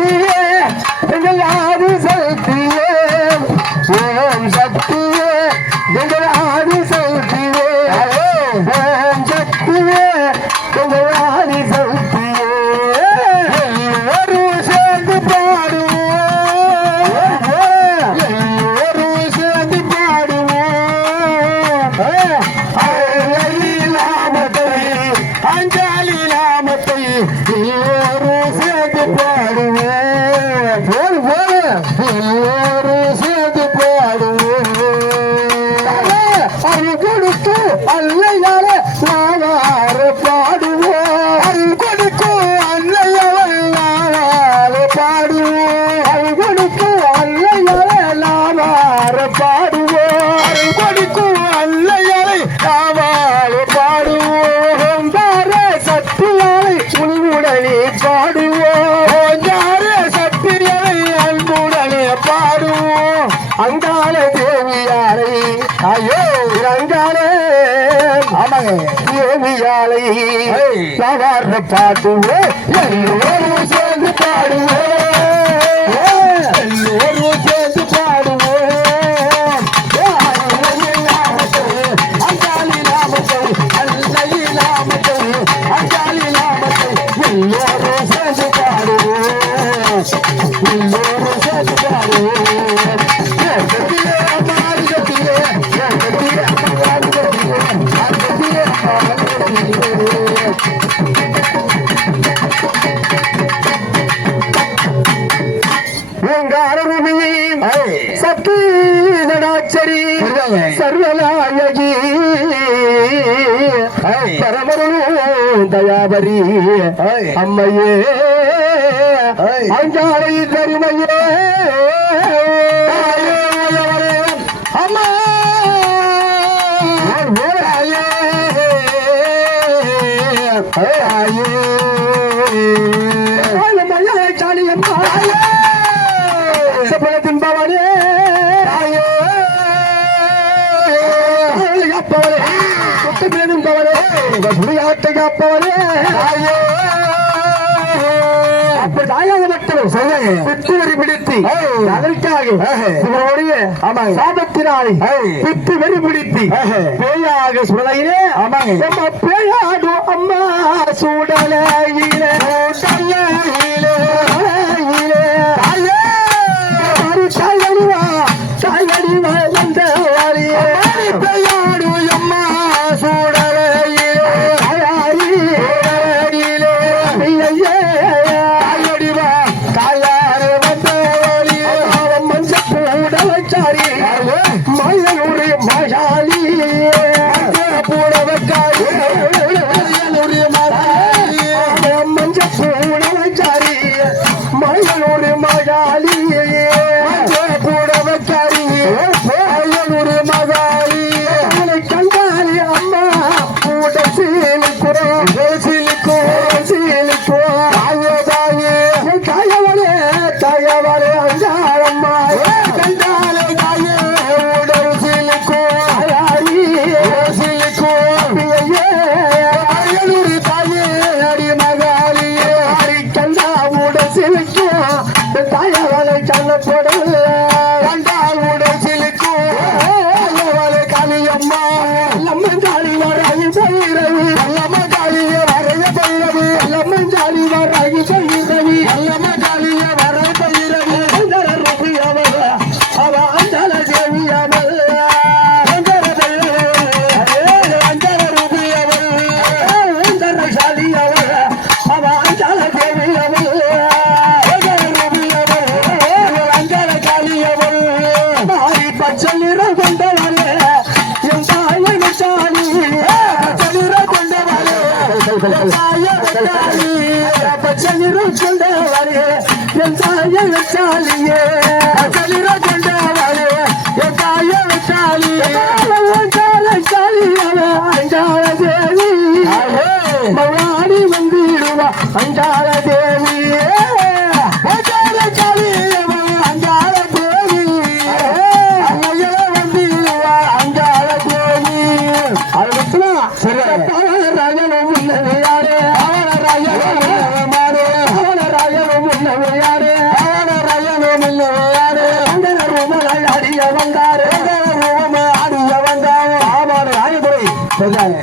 சக்தியே எங்கள் ஆதி சக்தியே ஓம் சக்தியே எங்கள் ஆதி சக்தியே ஓம் சக்தியே எங்கள் ஆதி சக்தியே ஒரு சேர்ந்து பாடுவோம் ஒரு சேர்ந்து பாடுவோம் நாமத்தை அஞ்சாலி நாமத்தை ஒரு சேர்ந்து பாடுவோம் ஒரு சேர்ந்து பாடுவோம் அருள் கொடுத்து அல்லையால நாவார பாடுவோம் அருள் கொடுத்து அல்லையால நாவார பாடுவோம் அருள் கொடுத்து அல்லையால நாவார பாடுவோம் அருள் கொடுத்து அல்லையால நாவார பாடுவோம் தார சக்தியாலை உள்வுடனே பாடுவோம் தார சக்தியாலை அன்புடனே பாடுவோம் அங்கால தேவியாரை ஐயோ அங்காலே ஆமாங்க தேவியாலை சாதாரண பாடுவோம் எல்லோரும் சேர்ந்து பாடுவோம் எல்லோரும் சேர்ந்து பாடுவோம் அங்காளி நாமத்தை அல்லை நாமத்தை அங்காளி நாமத்தை எல்லோரும் சேர்ந்து பாடுவோம் எல்லோரும் சேர்ந்து பாடுவோம் சக்திதனாச்சரி சர்வநாயகி பரமரும் தயாபரி அம்மையே அஞ்சாலை கருமையே அம்மா சாலியம்மா சபலத்தின் பவனே காப்பவனே சொத்துமேனும் பவனே முடியாட்டை காப்பவனே அப்படி தாயாக மக்களும் பித்து பிடித்து அதற்காக இவருடைய சாபத்தினாலே பித்து வெறி பிடித்து பேயாக சுடலையிலே பேயாடும் அம்மா சுடலையிலே சாயடிவா வந்த வாரியே பேயாடு அம்மா சுடலையிலே சாயடிவா தாயாரே வந்த வாரியே மஞ்சப்பூடவச்சாரி மயிலுடைய மகாலி பூடவச்சாரி மஞ்சப்பூடவச்சாரி மயிலுடைய மகாலி அஞ்சால தேவியே ராஜனும் யாரே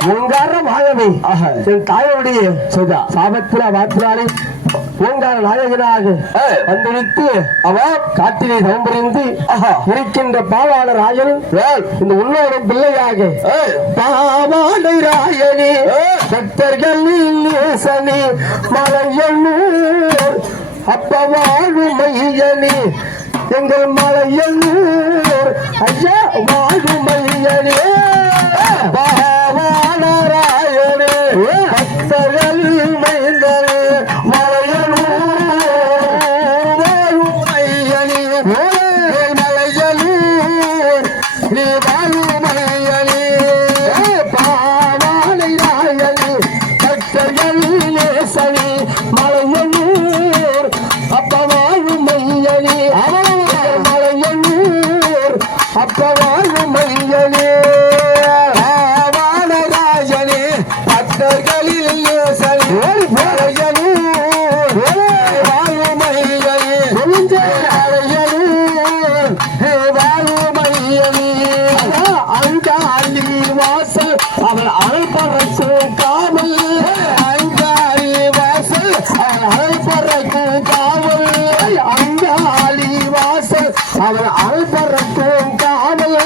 ஓங்காரமாகவே என் தாயோடைய சாபத்திர வாத்திராலே ஓங்கார நாயகனாக வந்திருத்து அவ காட்டிலே தவம்புரிந்து இருக்கின்ற பாவாள ராயன் இந்த உன்னோடும் பிள்ளையாக பாவாள ராயனே பக்தர்கள் நேசனே மலையனூர் அப்ப வாழும் மையனே எங்கள் மலையனூர் ஐயா வாழும் மையனே பாவாள ராயனே பக்தர்கள் மைந்தனே அவள் அழைப்பறைக்கும் காவல் அங்காளி வாசல் அவள் அழைப்பறைக்கும் காவல் அங்காளி வாசல் அவள் அழைப்பறைக்கும் காவல்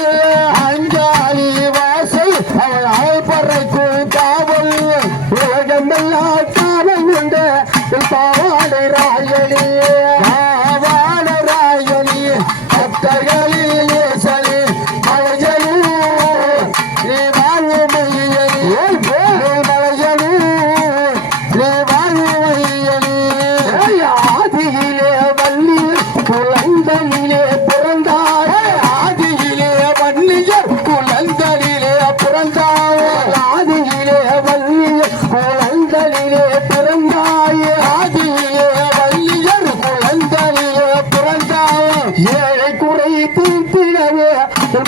அங்காளி வாசல் அவள் அழைப்பறைக்கும் காவல் உலகமெல்லாம் காவல் உண்ட பாவாடை ராயணி பாவாட ராயணி பக்தர்களில் சனி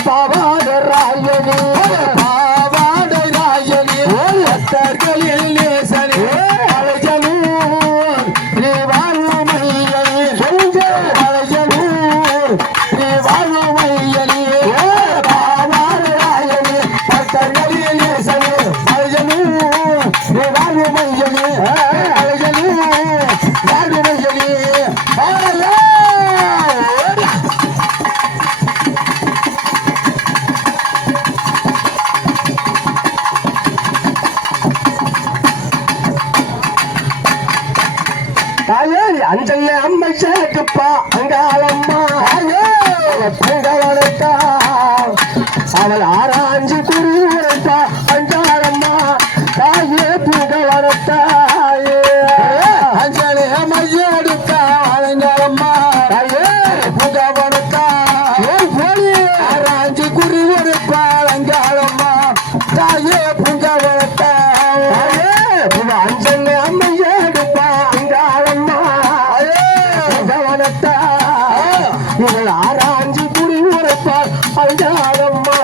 பாவாட ராயணி பாவாட ராயணி பக்தர்களில் நேசனே மலையனூர் நீ வாழும் மையனே மலையனூர் நீ வாழும் மையனே பாவாட ராயணி பக்தர்களில் நேசனே மலையனூர் நீ வாழும் மையனே மலையனூர் வாழும் மையனே அஞ்சல்ல அம்மை சேர்க்குப்பா அங்காளம்மா பொங்கலத்தா அவள் ஆராய்ஞ்சு குறிப்பா அங்காளம்மா தாயே பொங்கலத்தாயே அஞ்சலே அம்மை எடுத்தா அலங்காளம்மா தாயே பொங்கலத்தா ஆராய்ஞ்சு குறிப்பா அங்காளம்மா தாயே பொங்கலத்தா அஞ்சல்ல அம்மை எடுப்பா அங்காளம்மா இவள் ஆராய்ச்சி புரி உரைப்பாள் அங்காளம்மா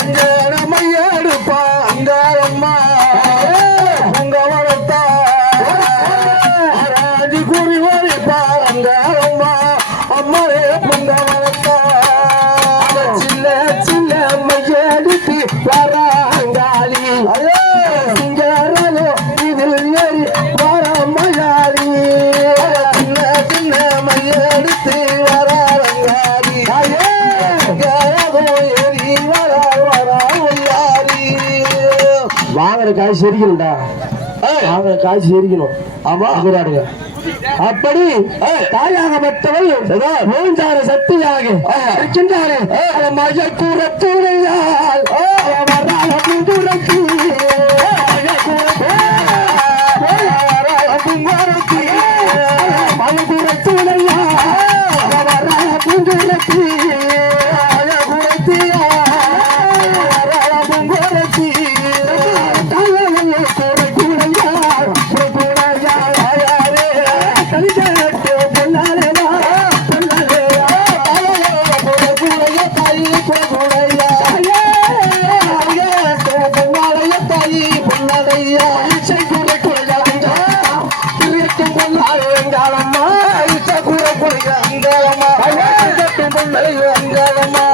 அஞ்சனம்மை எடுப்பா அங்காளம்மா உங்க வளர்த்தா ஆராய்ச்சி குறி உரைப்பாள் அங்காளம்மா அம்மாவே பொங்க வளர்த்தா சின்ன சின்ன மையடித்து வராங்காளி சிங்காரோ இதில் ஏறி வர மயாளி எடுத்து வராங்காரி வாங்குற காய்ச்சி எரிக்கணும்டா வாங்குற காய்ச்சி எரிக்கணும் ஆமா அதுராடுங்க அப்படி தாயாகப்பட்டவள் மூன்றார சக்தியாக இருக்கின்றாரே மய கூறத்துறையால் அங்காளம்மா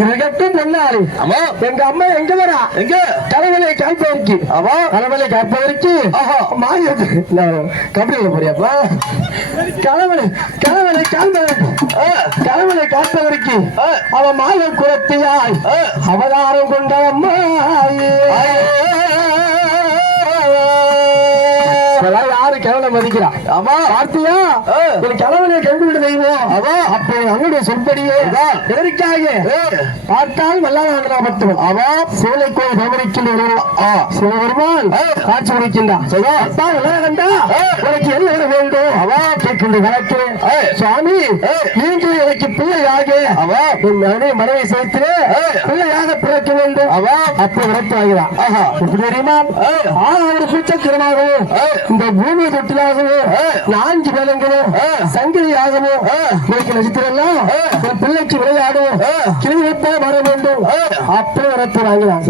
இருக்கட்டும் பொன்னாரி. ஆமா எங்க அம்மா எங்க வரா? எங்க தலைவலை காப்பதற்கு. ஆமா தலைவலை காப்பதற்கு மாய கபடியில போறியாப்பா? தலைவலை தலைவலை காப்பதற்கு தலைவலை காப்பதற்கு அவன் மாய குரத்தியாய் அவதாரம் கொண்ட அம்மா யாரு கிழவனை மதிக்கிறான்? ஆமா பார்த்தியா ஒரு கிழவனை கண்டுபிடி தெய்வம். அதான் அப்ப அவனுடைய சொல்படியே எதற்காக பார்த்தால் வல்லாள அவா சோலை கோயில் கவனிக்கின்ற சிவபெருமான் காட்சி முடிக்கின்றான். கண்டா உனக்கு என்ன வேண்டும்? அவா கேட்கின்ற வழக்கிறேன் சுவாமி நீங்கள் எனக்கு பிள்ளையாக அவா மனைவி சேர்த்து பிள்ளையாக பிறக்க வேண்டும். அவா அப்ப விரத்து ஆகிறான். எப்படி தெரியுமா? ஒரு பிச்சைக்கிறமாகவும் இந்த பூமி தொட்டிலாகவும் 4 வேலங்களும் சங்கிலியாகவும் எனக்கு நட்சத்திரம் பிள்ளைக்கு விளையாடும் கிளிப்பா வர வேண்டும். அப்படி வரத்து வாங்கினான்.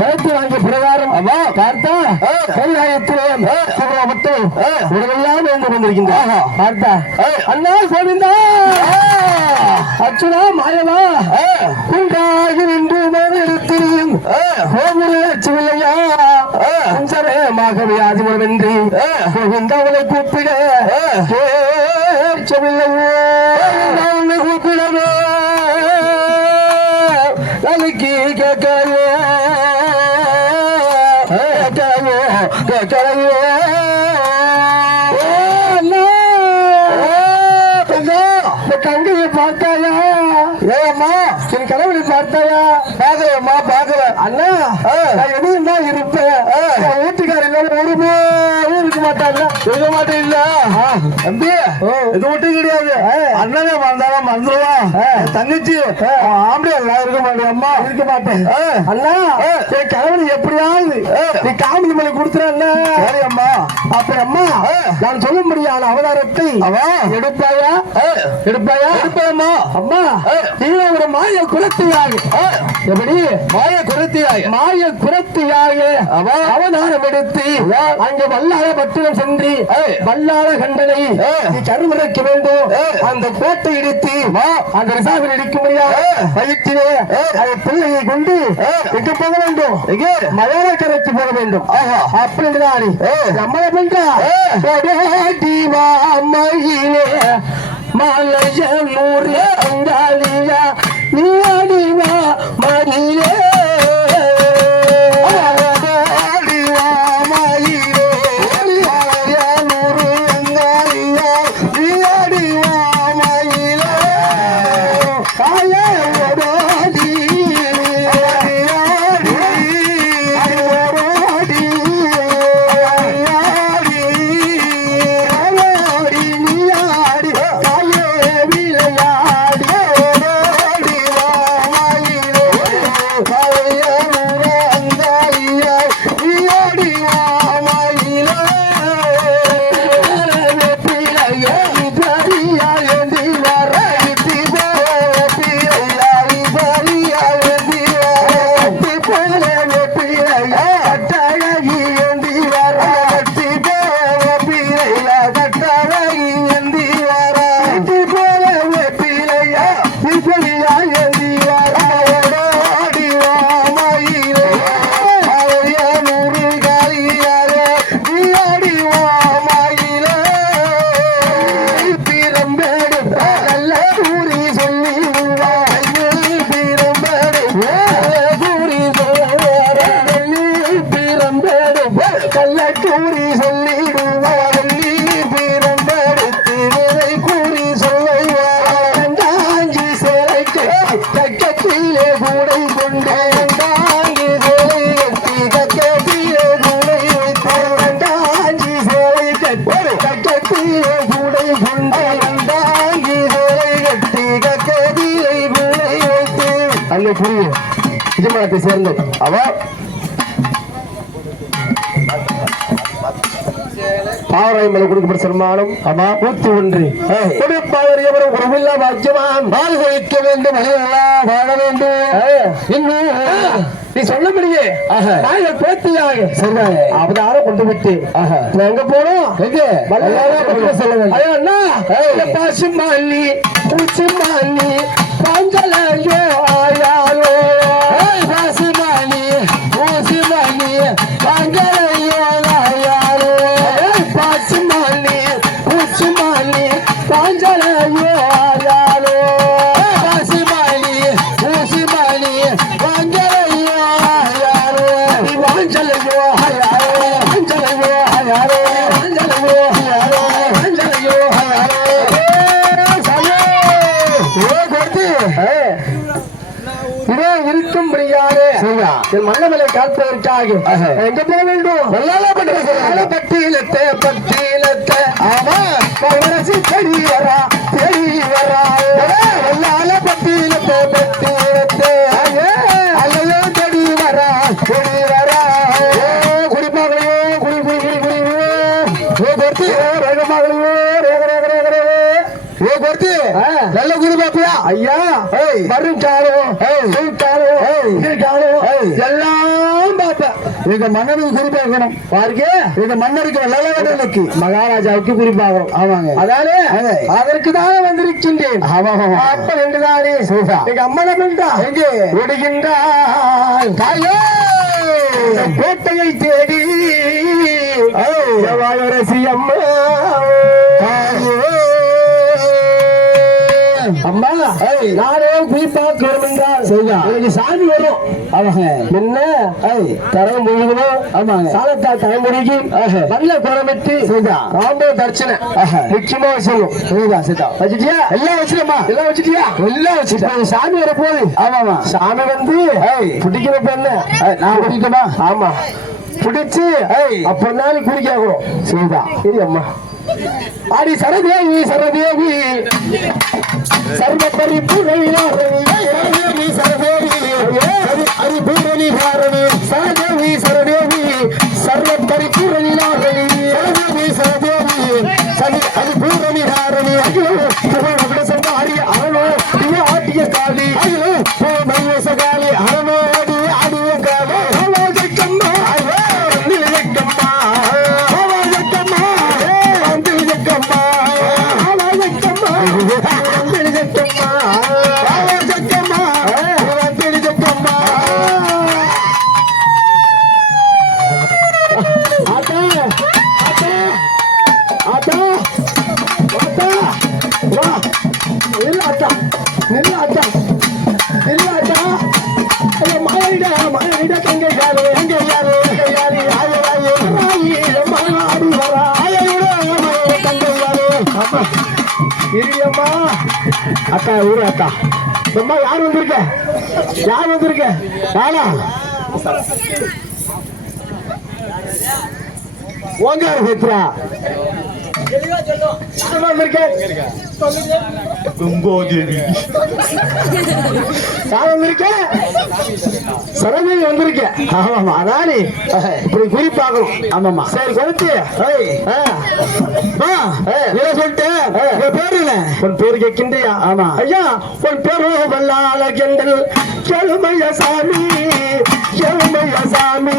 வரத்து வாங்கிய பிரகாரம் பார்த்தா கைலாயத்திலே மட்டும் உடனெல்லாம் வந்து கொண்டிருக்கின்றான். பார்த்தா அண்ணா கோவிந்தா அச்சுனா மாயவா குண்டாகி நின்று எடுத்திரியும் கோவிலையா ஆதிமுறை கோவிந்தாவளை கூப்பிட கூப்பிடவே நாளைக்கு கேட்கவே கேட்கவே தங்கையை பார்த்தாயா? ஏம்மா என் கடவுளை பார்த்தாயா? பாக்கலம்மா பாக்கல. அண்ணா நான் எதுவும் தான் இருப்பேன். வீட்டுக்கார இல்ல இருக்க மாட்டாங்க. இருக்க மாட்டேன் இல்ல தம்பி இது மட்டும் கிடையாது. அண்ணனே மறந்தாலும் மறந்துடுவான். தங்கச்சி ஆம்பளை எல்லாம் இருக்க மாட்டேன். அம்மா இருக்க மாட்டேன். அண்ணா என் கடவுளை எப்படியாவது நீ காமெடி மொழி கொடுத்துற அம்மா. அப்ப அம்மா நான் சொல்ல முடியாத அவதாரத்தை எடுப்பாயா? எடுப்பாயா? எடுப்பேம்மா. அம்மா நீங்க ஒரு மாய குலத்தியாக எப்படி மாய குலத்தியாக மாய குலத்தியாக அவதாரம் எடுத்து அங்க வல்லாள பட்டினம் சென்று வல்லாள கண்டனை நீ கருமறைக்க வேண்டும். அந்த கோட்டை இடித்து அந்த ரிசாவில் இடிக்க முடியாது. வயிற்றிலே அந்த பிள்ளையை கொண்டு எங்க போக வேண்டும்? மலையாள கரைக்கு போக வேண்டும். அப்படின்றாரு நம்மளை பண்றா மலையூரே அங்காளியா நீ அடிவா மரியே விஜயமலத்தை சேர்ந்த அவ பாவராய் மேல கொடுக்கப்பட்ட சன்மானம் ஆமா 101 கொடுப்பாளரியவரும் உறவில்லா பாக்கியவான் வாழ்க வைக்க வேண்டும் வாழ வேண்டும் இன்னும் நீ சொல்லபடியே நாங்கள் பேத்தியாக சரிதாங்க அவதார கொண்டு விட்டு எங்க போனோம் பசுமாலி பூச்சிமாலி பஞ்சலையோ ஆயாலோ பசுமாலி பூச்சிமாலி பஞ்சலையோ ஆயாலோ பசுமாலி பூச்சிமாலி பஞ்சலையோ ஆயாலோ பசுமாலி பூச்சிமாலி பஞ்சலையோ ஆயாலோ பஞ்சலையோ ஆயாலோ பஞ்சலையோ ஆயாலோ பஞ்சலையோ ஆயாலோ பஞ்சலையோ ஆயாலோ இதே இருக்கும்படியாக என் மன்னமலை காப்பதற்காக எங்க போக வேண்டும் பட்டியலத்தை பட்டியலத்தை ஆமா பவரசி தேடி வரா தேடி வரா பட்டியலத்தை பட்டியலத்தை அல்லையோ தேடி வரா தேடி வரா குடிப்பாங்களையோ குடி குடி குடி குடி ரேகமாகலையோ நல்ல குரு பாப்பியா ஐயா வரும் காலம் எல்லாம் பாப்பேன் எங்க மன்னனுக்கு குறிப்பாகணும் பாருங்க எங்க மன்னருக்கு நல்லவனுக்கு மகாராஜாவுக்கு குறிப்பாகணும் ஆமாங்க அதானே அதற்கு தானே வந்திருக்கின்றேன் அப்ப ரெண்டு தானே எங்க அம்மா நம்பிட்டா எங்கே விடுகின்றாள் தாயோ கோட்டையை தேடி வாழரசி அம்மா அம்மா நானே குறிப்பாக்க என்றால் எனக்கு சாமி வரும் அவங்க என்ன தரம் முழுவதும் ஆமாங்க சாலத்தா தலைமுறைக்கு நல்ல குரமிட்டு ராம்போ தர்ச்சனை முக்கியமா சொல்லும் வச்சுட்டியா எல்லாம் வச்சுட்டமா எல்லாம் வச்சுட்டியா எல்லாம் வச்சுட்டேன் சாமி வர போகுது ஆமாமா சாமி வந்து பிடிக்கிற பெண்ணு நான் பிடிக்கமா ஆமா பிடிச்சு அப்புறம் நாளைக்கு குடிக்காகணும் சரிதா சரி அம்மா ஆடி சரதேவி சரதேவி சர்வபரி சரதேவி சரதேவி ஹரிபூரணி பாரணி சரதேவி சரதேவி சர்வபரி சரதேவி சரதேவி ஹரிபூரணி பாரணி சந்தாரி அரணோ ஆட்டிய காலி சகாலி அரணோ ஆடிய காலி அக்கா ஊரு அக்கா அம்மா யார் வந்திருக்க யார் வந்திருக்க யாரா ஓங்க பேசுறா சரதேவி வந்திருக்க ஆமாமா அதானே இப்படி குறிப்பாகணும் ஆமாமா சரி கொடுத்து சொல்லிட்டு பேரு இல்ல உன் பேரு கேட்கின்றியா ஆமா ஐயா உன் பேரு வல்லால கெண்டல் செழுமைய சாமி செழுமைய சாமி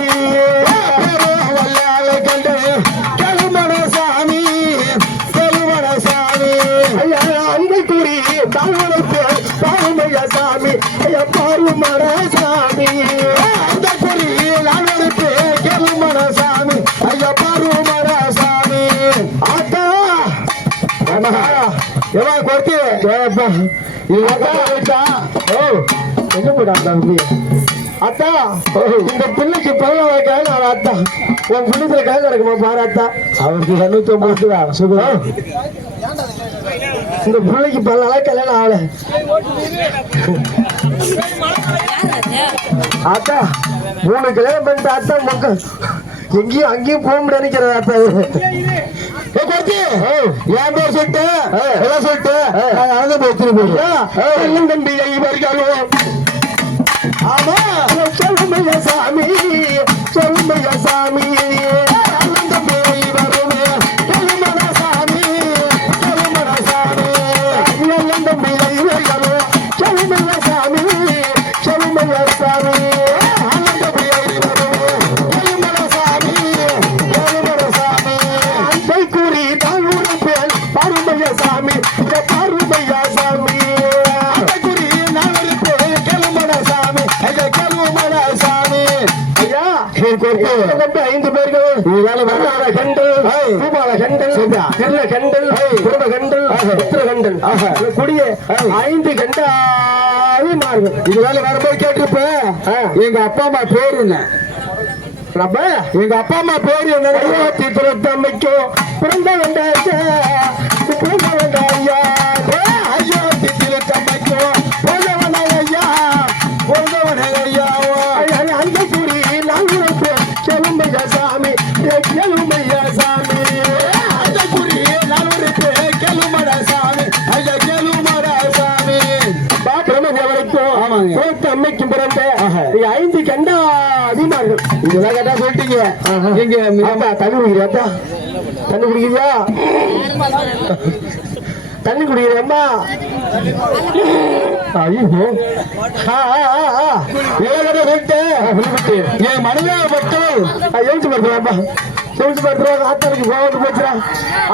வல்லால கெண்டல் செழுமண சாமி செழுமண சாமி ஐயா அன்பை கூறி தாழ்வனுக்கு பாருமைய சாமி ஐயா பாருமண சாமி அந்த கூறி தாழ்வனுக்கு கெழுமண சாமி ஐயா பாருமண சாமி ஆத்தா எவா கொடுத்து எங்க போயிட்டா அத்தா இந்த பிள்ளைக்கு பிறகு கையில் அத்தா உன் பிள்ளைத்துல கையில் நடக்குமா பாரு அத்தா அவருக்கு 209 தான் சுதா இந்த பிள்ளைக்கு பல கல்யாணம் ஆகல அத்தா 3 கல்யாணம் பண்ணிட்டு அத்தா மக்கள் எங்கேயும் அங்கேயும் போக முடியாது நினைக்கிறேன் அத்தா என் பேர் சொல்லிட்டு எல்லாம் சொல்லிட்டு அழகா போய் தம்பியை வருகிறோம் ஆமா சொல்லுமைய சாமி சொல்லுமைய சாமி தம்பி வருமே சொல்லுமன சாமி சொல்லுமன சாமி தம்பியை வருகிறோம் சொல்லுமைய சாமி சொல்லுமைய சாமி பேர்கள் கண்டல் பூபால கண்டல் திருள கண்டல் குருட கண்டல் புத்திர கண்டல் கூடிய 5 கண்டாவிமார்கள். இது வேலை வரும்போது கேட்டிருப்ப எங்க அப்பா அம்மா பேரு என்ன? எங்க அப்பா அம்மா பேரு என்ன? திருத்தம்மைக்கும் பிறந்த வேண்டாயா பிறந்த வேண்டாயா ஐயோ திருத்தம்மைக்கும் பிறந்த வேண்டாயா பிறந்த வேண்டாயா அந்த கூறி நான் கெலுமையா சாமி கெலுமையா சாமி அந்த கூறி நான் கெலுமட சாமி ஐயா கெலுமட சாமி வரைக்கும் அம்மைக்கும் பிறந்த 5 கண்டாதிமார்கள். இதெல்லாம் கேட்டா சொல்லிட்டீங்க. எங்க தண்ணி குடிக்கிறா? தண்ணி குடிக்கிறியா? தண்ணி குடிக்கிறேம்மா. ஐயோ என் மனிதா மட்டும் எழுத்து படுத்துவாப்பா. எழுத்து படுத்துருவா. ஆத்தாளுக்கு கோவத்து போச்சுரா.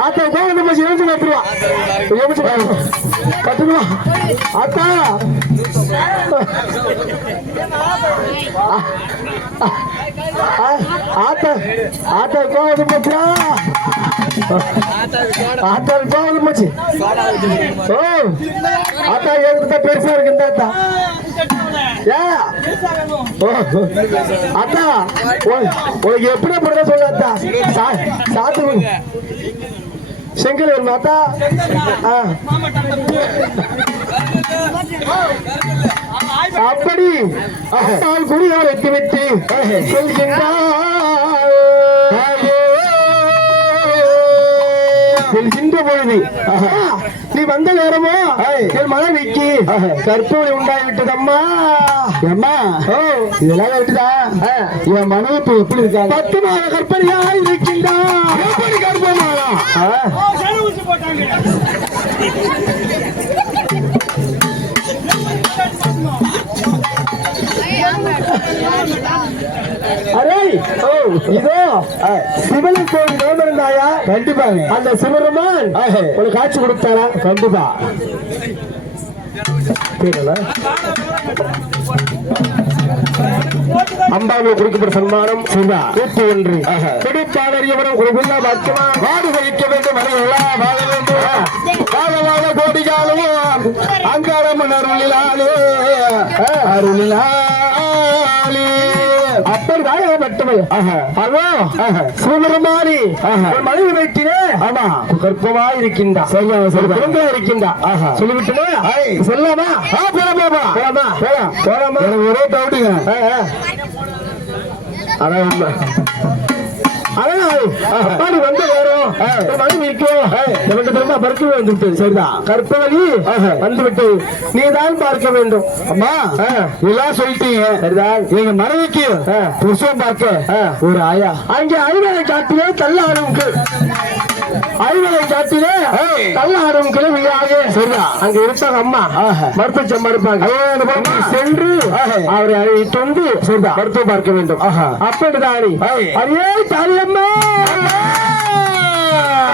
ஆத்தாளுக்கு கோவத்து போச்சு. எழுத்து படுத்துருவா. எழுத்து பத்துருவா. ஆத்தா ஆத்தா ஆத்தா கோவத்து போச்சுரா. ஆத்தாளுக்கு கோவத்து போச்சு. ஓ ஆத்தா எழுத்து பெருசா இருக்கு. இந்த ஆத்தா அத்தா உனக்கு எப்படி அப்படிதான் சொல்லாத்தா சாத்து செங்கல் வேணுமா அத்தா? அப்படி குடியார் எத்தி விட்டு செல்கின்ற பொழுது நீ வந்த நேரமோ என் மனைவிக்கு கற்பனை உண்டாகிவிட்டதம்மா. அம்மா இதெல்லாம் விட்டுதா? என் மனைவி இப்ப எப்படி இருக்கா? 10 மாத கற்பனையா இருக்கின்றா. எப்படி கற்பமானா? அரே இதோ சிவன் கோவில் நோம்பு இருந்தாயா? கண்டிப்பாங்க. அந்த சிவருமான் ஒரு காட்சி கொடுத்தாரா? கண்டிப்பா. அம்பாவில் கொடுக்கப்பட்ட சன்மானம் 101. பிடிப்பாளர் இவரும் குருகுல்லா பாக்கியமா வாடு வைக்க வேண்டும். வாழ வேண்டும். வாழ கோடிகாலும் அங்காரம் அருளிலாலே அருளிலாலே அப்படி வாழப்பட்டவை. அதோ சுமரமானி மனைவி வைக்கிறே. ஆமா கற்பமா இருக்கின்றா. குழந்தை இருக்கின்றா. சொல்லிவிட்டுமா? சொல்லாமா? போலாமா? போலாமா? போலாமா? ஒரே டவுட்டுங்க. அப்பாடி வந்த நேரம் மனைவி இருக்கும். எனக்கு திரும்ப பருத்தி வந்துவிட்டு சரிதான். கற்பவழி வந்துவிட்டு நீதான் பார்க்க வேண்டும். அம்மா இதெல்லாம் சொல்லிட்டீங்க சரிதான். எங்க மனைவிக்கு புருஷன் பார்க்க ஒரு ஆயா அங்கே ஐவரை காட்டிலே தள்ளாடுக்கு ஐவரை காட்டிலே தள்ளாடும் கிழமையாக சரிதான். அங்க இருப்பாங்க அம்மா மருத்துவ சம்மா இருப்பாங்க. சென்று அவரை அழைத்து வந்து சரிதான் மருத்துவம் பார்க்க வேண்டும். அப்படிதானே அரியே தாரியம்மா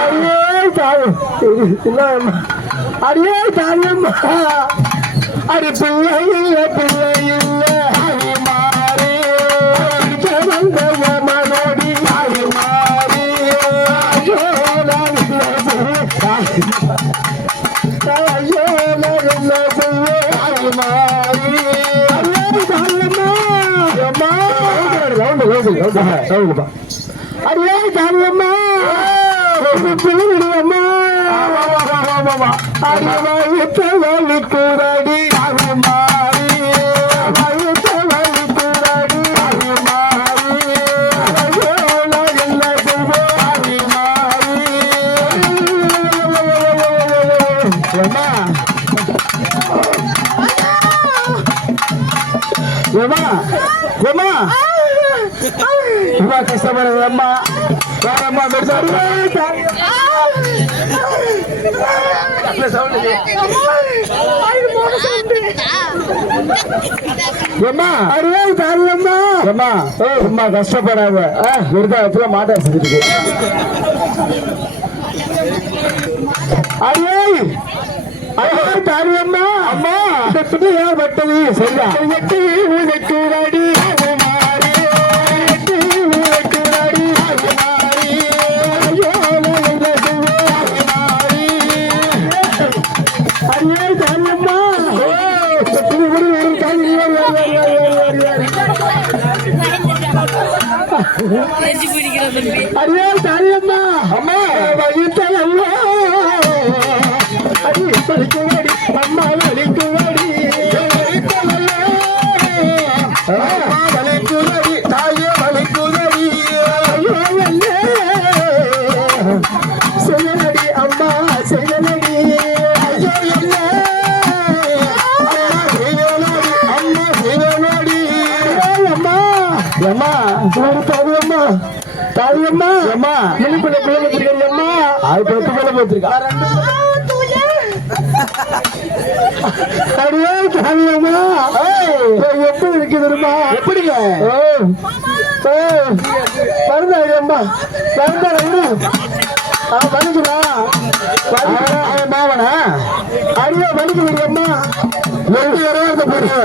அரியே தாரி அரியே தாரியம்மா அரி பிள்ளை இல்லை பிள்ளை இல்லை அரி மாறி வந்த மனோடி அரி மாறி அடியே தாரியம்மா பிள்ளையம்மா அடிவாய்த்த வழி கூறாடி அரு மாறி வழித்த வழி கூறாடி அரு மாறி என்ன சொல்வோம் அரு மாறி கஷ்டப்படுறது அம்மா வேறம்மா கஷ்டப்படாத விருதாத்துல மாட்டா செஞ்சுட்டு அடியே தாரியம்மா அம்மா யார் பட்டது சரியா எட்டு ஊழைக்கூடாடி அடியே தாரியம்மா அம்மா வலித்தலம்மா அடி வலிக்குவாடி அம்மா வலிக்குவாடி அம்மா வலிக்குவாடி தாயே வலிக்குவாடி செய்யலடி அம்மா செய்யலடி ஐயோ என்ன அம்மா செய்யலடி அம்மா அம்மா தாரியம்மா தாரியம்மா அம்மா என்ன பிள்ளை வச்சிருக்கீங்க அம்மா அது பத்து பிள்ளை வச்சிருக்கா அடியே தாரியம்மா எப்படி இருக்குதுமா எப்படிங்க பருந்தாடியம்மா பருந்தாடி வலிக்குதா மாவனா அடியே வலிக்குது அம்மா ரெண்டு இறவாத போடுங்க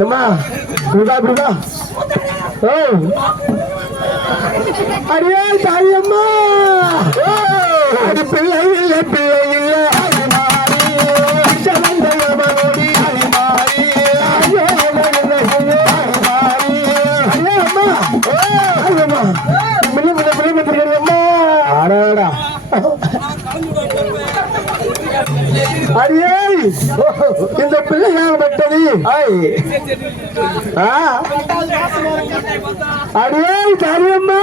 அம்மா இப்படிதா அடியே தாரியம்மா அது பிள்ளை இல்லை பிள்ளை இல்லை அது மாறி சமந்தோடி அது மாறி ஐயோ மாறி ஐயோ அம்மா ஐயம்மா பிள்ளை பிள்ளை பிள்ளை பத்திரிக்கா ஆடாடா அடியே இந்த பிள்ளையாகப்பட்டது அடியே தாரியம்மா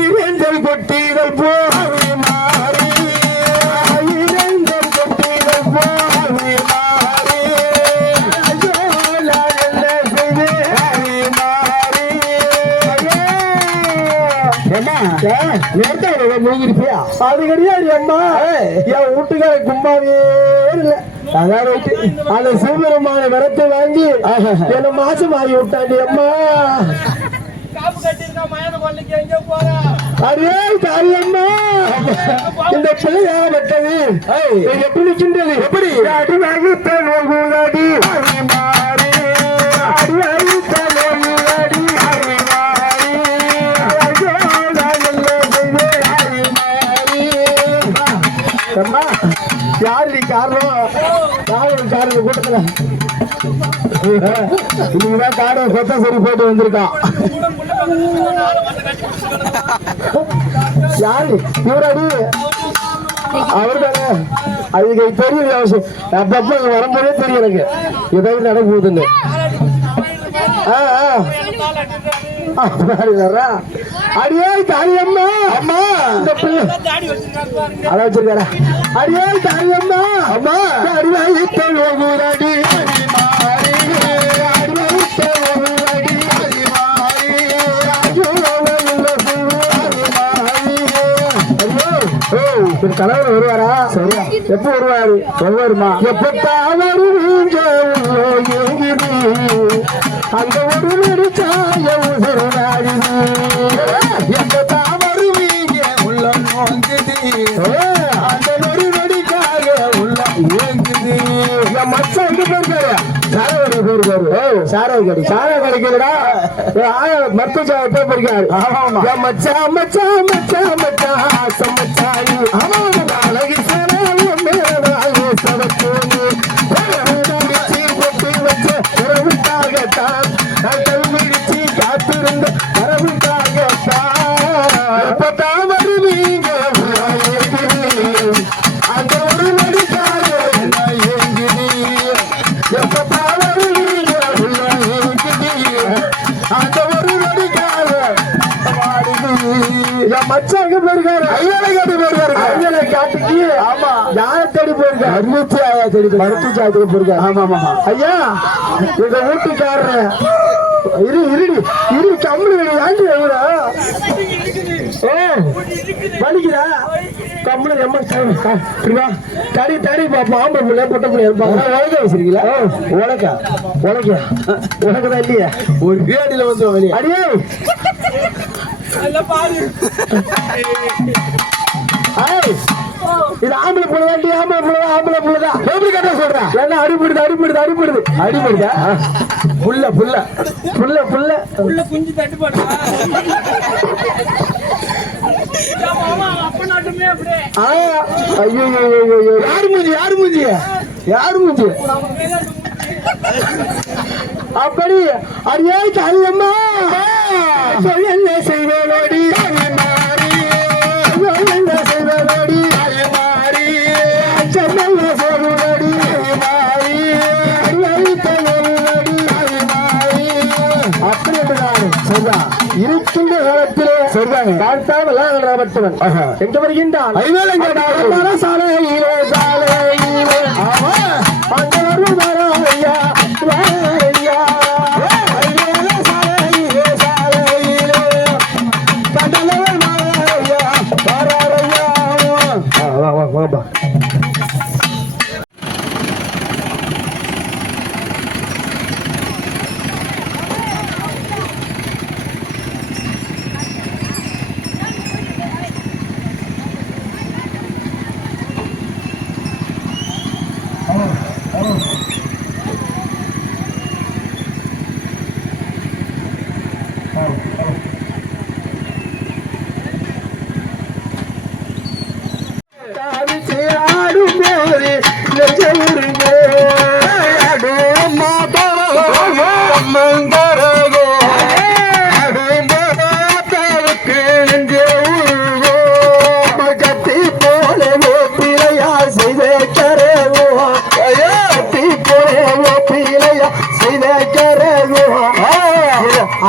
இரண்டல் கொட்டீர்கள் போய் மாறி இரண்டல் கொட்டீர்கள் போய் மாறி ஐயோ நான் என்ன செய்வேன் மாறி என்ன நேரத்தை முடிஞ்சிருப்பியா அது கிடையாது அம்மா என் வீட்டுக்கார கும்பாவே இல்லை அதான் அந்த சிவபெருமான வரத்தை வாங்கி என்ன மாசம் ஆகி விட்டாண்டி அம்மா அதே தாரியம்மா இந்த பிள்ளையாகப்பட்டது எப்படி நிற்கின்றது எப்படி அடி வாங்கித்தேன் அடி மாறி அடி வாங்கித்தேன் அடி அம்மா யாரு காரணம் யாரு காரணம் கூட்டத்துல இன்னைக்குதான் காரணம் சொத்த சரி போட்டு வந்திருக்கான் யாரு இவரடி அவர் தானே அதுக்கு தெரியுது அவசியம் அப்பப்ப வரும்போதே தெரியும் எனக்கு ஏதாவது நடக்குதுன்னு அடியே தாரியம்மா அம்மா இந்த பிள்ளை அத வச்சிருக்காரா அடியே தாரியம்மா அம்மா அடிவாயிட்ட அடி தலைவர் வருவாரா சரியா எப்ப வருவாரு வருவாருமா எப்பத்தான் வருவீங்க அந்த ஒரு நடிச்சாய எப்பத்தான் வருவீங்க உள்ள நோங்குது அந்த ஒரு நடிக்காக உள்ள ஏங்குது மச்சான் இங்க போயிருக்காரு சாரவடி போயிருக்காரு சாரவடி சாரா கிடைக்கிறடா மருத்துவ போய் போயிருக்காரு ஆமா மச்சான் மச்சான் மச்சான் மச்சான் சமச்சாயி ஆமா அழகி சாரா சவத்தோனி பொட்டி வச்ச உறவுக்காகத்தான் விரிச்சி காத்திருந்த வரவுக்காகத்தான் எப்பத்தான் வருவீங்க அந்த ஒரு நடிக்காக என்ன ஏங்குது எப்பத்தான் வருவீங்க அந்த ஒரு நடிக்காக மச்சாங்க போயிருக்காரு ஐயனை காட்டி போயிருக்காரு ஐயனை காட்டுக்கு ஆமா யார தேடி போயிருக்காரு அறுபத்தி ஆயா தேடி மருத்துவ தேடி போயிருக்காரு ஆமா ஆமா ஐயா எங்க வீட்டுக்காரரு இரு இருடி இரு கம்மி ஏண்டி ஐயா வலிக்குதா கம்மி ரொம்ப தடி தடி பாப்பா ஆம்பளை பிள்ளை பொட்ட பிள்ளை இருப்பாங்க உலக வச்சிருக்கீங்களா உலக்கா உலக்கா உலகதான் இல்லையா ஒரு வேடியில வந்து வெளியே அடியே இது ஆம்பளை புள்ள வேண்டி ஆம்பளை புள்ளதான் எப்படி கட்ட சொல்றேன் என்ன அடிபடுது அடிபடுது அடிபடுது அடிபடுதா புள்ள புள்ள புள்ள புள்ள புள்ள குஞ்சு தட்டுப்பாடு ஐயோ யாரு மூஞ்சி யாரு மூஞ்சி யாரு மூஞ்சி அப்படி அடியே காளியம்மா என்ன செய்வோடி என்ன செய்வோடி சென்னைய சொல்லுடி அப்படி என்றுதான் சொல்றா இருக்கின்ற காலத்திலே சொல்றாங்க காத்தாமல் ராமத்தவன் எங்க வருகின்றான் சாலையிலே சாலையிலே அந்த வருவாரையா வாரையா சாலையிலே சாலையிலே கடலவன் வாரையா வாரையா வாப்பா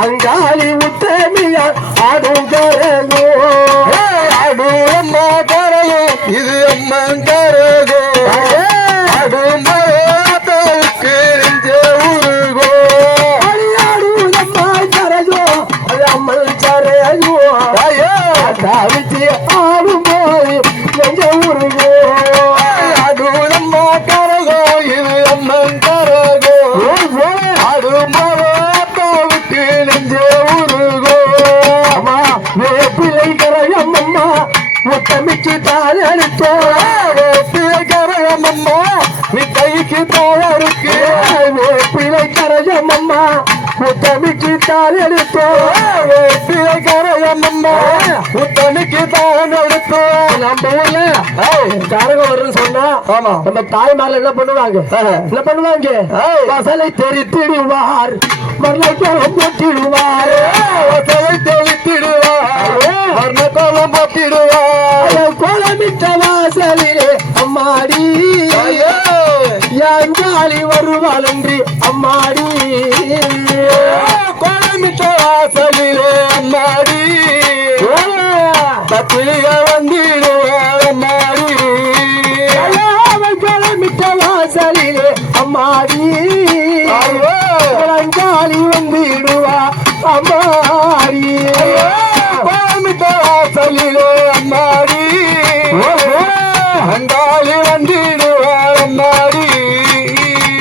அங்காளி உத்தமியா ஆடுங்கரகோ அம்மா கரகோ இது அம்மா கரகோ அடுமாவுக்கு உருகோ அம்மா கரகோ அம்மன் கரகோ தாவிச்சு ஆடும்போது எங்க உருகோ அடுமா கரகோ இது அம்மன் கரகோ அடுமா முத்தமிச்சு தாழத்தோ பிள்ளை கரையம்மம்மா நீ கைக்கு தாழருக்கு பிள்ளை கரையம்மம்மா முத்தமிச்சு தாழத்தோ பிள்ளை கரையம்மம்மா முத்தமிக்கு தாழத்தோ நம்ம ஊர்ல கரகம் வரும்னு சொன்னா ஆமா நம்ம தாய்மார்கள் என்ன பண்ணுவாங்க வசலை தெரித்திடுவார் மரணம் போட்டிடுவார் வசலை தெரித்திடுவார் மரணம் போட்டிடுவார் கோலமிட்ட வாசலிலே அம்மாடி யாங்காளி வருவாள் என்று அம்மாடி கோலமிட்ட வாசலிலே அம்மாடி பத்திரிக வந்திடுவாள் அம்மாடி கோலமிட்ட வாசலிலே அம்மாடி யாங்காளி வந்திடுவா அம்மாடி கோலமிட்ட வாசலிலே அம்மாடி அங்காளி வந்திடுவாள் அம்மாடி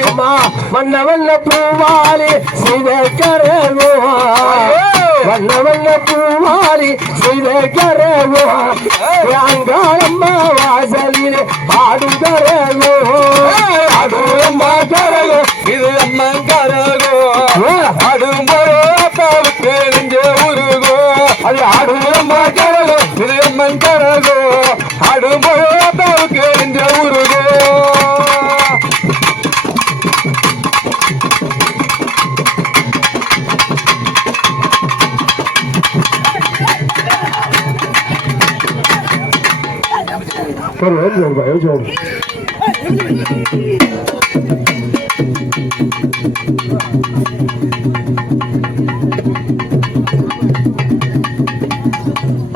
அம்மா வண்ண வண்ண பூவாலி சிவகரவோ வண்ண வண்ண பூவாலி சிவகரவோ அங்காளம்மா வாசலிலே ஆடுகரவோ அம்மா கரகோ இது அம்மா கரகோ அடுமரோ தெரிஞ்ச உருகோ அது ஆடுமா கரகோ இது அம்மன் கரகோ அடுமரோ தெரிஞ்ச உருகோ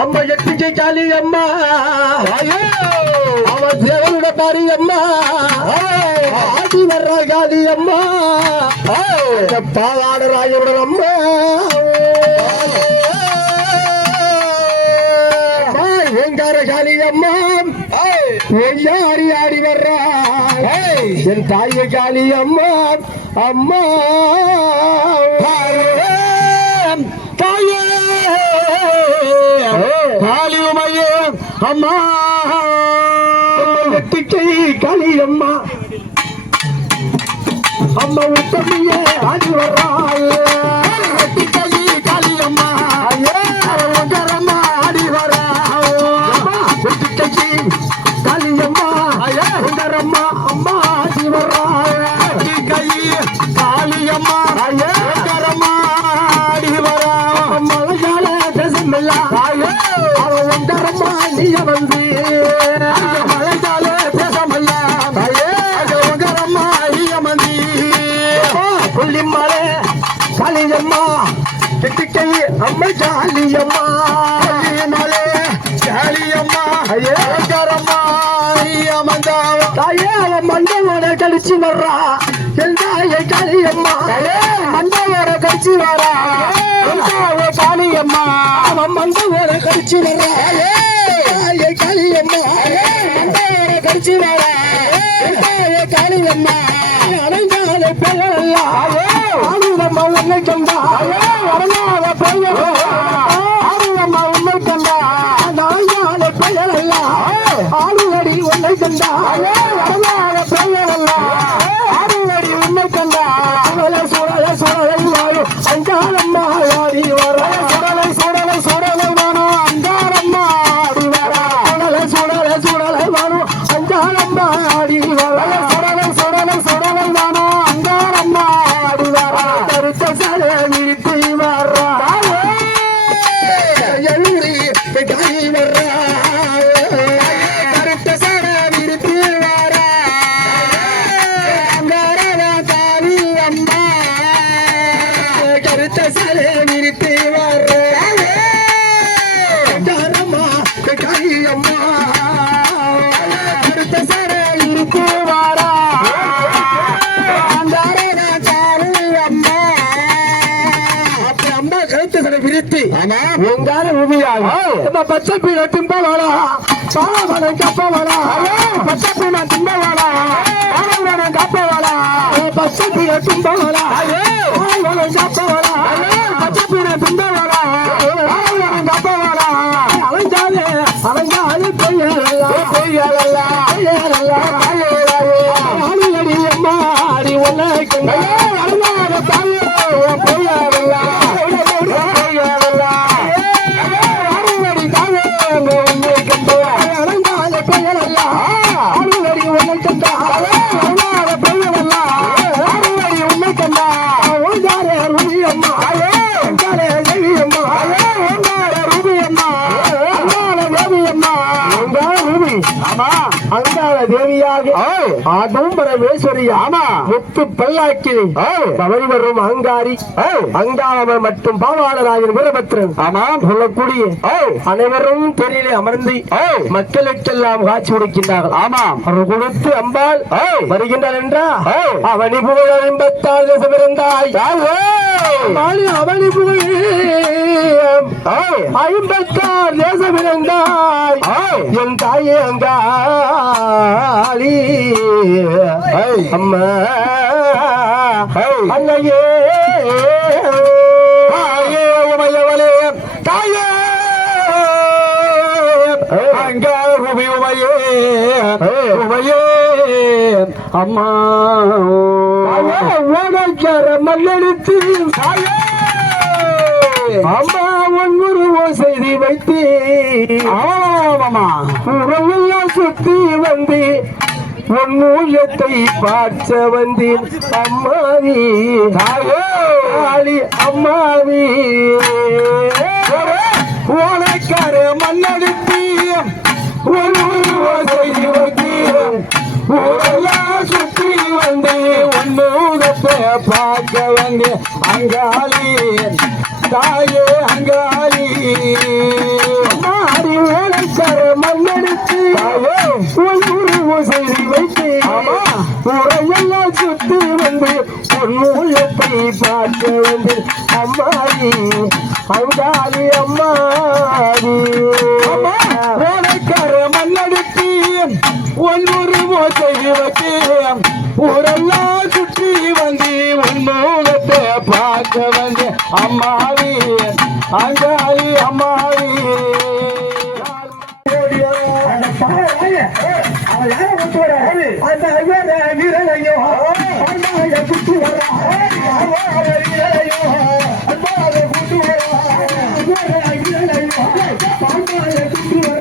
அம்மா எட்டுக்கு காளி அம்மா அவன் தேவனுட பாரி அம்மா ஆடி வர்ற காளி அம்மா பாவாடராஜனுடன் அம்மா வெங்கார காளி அம்மா ஒய்யாரி ஆடி வர்றா என் தாய காளி அம்மா அம்மா தாயே காளியுமையே அம்மா வெட்டிக்கை காளி அம்மா அம்மா உத்தமியே ஆடி வர்றாள் வெட்டிக்கை காளி அம்மா உங்கரம்மா ஆடி வரா வெட்டிக்கை காளி அம்மா உங்கரம்மா அம்மா ஆடி வர்றாள் வெட்டிக்கை தேசமெல்லாம் அவன் ஒன்றரம்மா நீய வந்து மழைக்காலே தேசமெல்லாம் ஒன்றரம்மா நீய வந்து புள்ளிமலை காளியம்மா கெட்டிக்கை அம்மை காளியம்மா புள்ளிமலை காளியம்மா ஒன்றரம்மா நீய மந்தாவ தாயே அவன் மண்டவோட கழிச்சு வர்றா எந்தாய காளியம்மா மண்டவோட கழிச்சு வரா காளியம்மா அவன் மண்டவோட கழிச்சு வர்றா காளியம்மா மண்டவோட கழிச்சு வரா காளியம்மா அடைஞ்சாலே பெயரல்லா ஆளுதம்மா உன்னை கண்டா அடையாத பெயர் ஆளுதம்மா உன்னை கண்டா அடையாத பெயரல்லா ஆளுவடி உன்னை கண்டா அடையாத பெயரல்லா ஆளுவடி உன்னை கண்டா சுடலை சுடலை சுடலை வாழும் அஞ்சாலம்மா ஆடி வர சுடலை சுடலை சுடலை வாழும் அஞ்சாலம்மா ஆடி வர சுடலை சுடலை சுடலை வாழும் அஞ்சாலம்மா ஆடி வர சுடலை சுடலை சுடலை வாழும் அஞ்சாலம்மா ஆடி வர கருத்த சட விரித்து வர எழுதி காய் வர கருத்த சட விரித்து வர காளி அம்மா கருத்த சட விரித்து வர காளி அம்மா கருத்த சட விரித்து வர பச்சை பீட திம்பவாளா பாலவனம் கப்பவாளா பச்சை பீட திம்பவாளா பாலவனம் கப்பவாளா பச்சை பீட திம்பவாளா பாலவனம் கப்பவாளா பச்சை பீட திம்பவாளா பாலவனம் கப்பவாளா அலைஞ்சாலே அலைஞ்சாலே பொய்யலல்லா பொய்யலல்லா பொய்யலல்லா ஆளுநடி அம்மா அடி ஒன்னை கண்டா அழுவாத தாயே பொய்யலல்லா பொய்யலல்லா ஆளுநடி தாயே உன்னை கண்டா அலைஞ்சாலே பொய்யலல்லா ஆளுநடி உன்னை கண்டா அழுவாத பொய்யலல்லா ஆளுநடி உன்னை கண்டா ஓஞ்சாரே ரூபி அம்மா ஓஞ்சாரே தேவி அம்மா ஓஞ்சாரே ரூபி அம்மா ஓஞ்சாரே தேவி அம்மா ஓஞ்சாரே ரூபி ஆமா அங்காள தேவியாக ஆடும் பரமேஸ்வரி ஆமா முத்து பல்லாக்கில் தவறி வரும் அங்காரி அங்காளம மற்றும் பாவாளராஜன் வீரபத்ரன் ஆமா சொல்லக்கூடிய அனைவரும் தெரியலே அமர்ந்து மக்களுக்கெல்லாம் காட்சி கொடுக்கின்றார்கள் ஆமாம் அவர் கொடுத்து அம்பாள் வருகின்றார் என்றா அவனி புகழ் ஐம்பத்தாறு தேசம் இருந்தாய் அவனி புகழ் ஐம்பத்தாறு தேசம் இருந்தாய் என் தாயே அங்காளி அம்மா அன்னையே உமையவளே தாயே அங்காள ரூபி உமையே உமையே அம்மா உனக்கர மல்லெடுத்து தாயே அம்மா உன் உருவம் செய்தி வைத்து ஆமாமா உறவெல்லாம் சுத்தி வந்து உன் மூலத்தை பார்த்த வந்தேன் அம்மாவி தாயி அம்மாவி உனக்கார மண்ணெடுத்து உன் உருவம் செய்தி வைத்து ஊரெல்லாம் சுற்றி வந்து உன் மூலத்தை பார்க்க வந்தேன் அங்காளி தாயே அங்காளி மாறி ஓலைக்கர மண்ணெடுத்து உன் உருவம் செய்தி வைத்து உரையெல்லாம் சுற்றி வந்து உன் மூலத்தை பார்க்க வந்து அம்மாடி அங்காளி அம்மாடி ஓலைக்கர மண்ணெடுத்து உன் உருவம் செய்தி வைத்து ஊரெல்லாம் சுற்றி வந்து உன் மூலத்தை பார்க்க வந்து அம்மாவி அங்காளி அம்மாவி அவன் யாரை கொண்டு வர அந்த ஐயர வீரனையோ அண்ணாவை குட்டி வர வீரனையோ அண்ணாவை கூட்டு வர வீரனையோ அண்ணாவை குட்டி வர குட்டி வர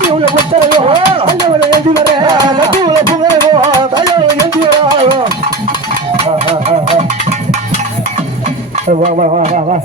கட்டி உள்ள முத்தரையோ அண்ணவனை எழுதி வர கட்டி உள்ள புகழையோ தையவனை எழுதி வர வா வா வா வா வா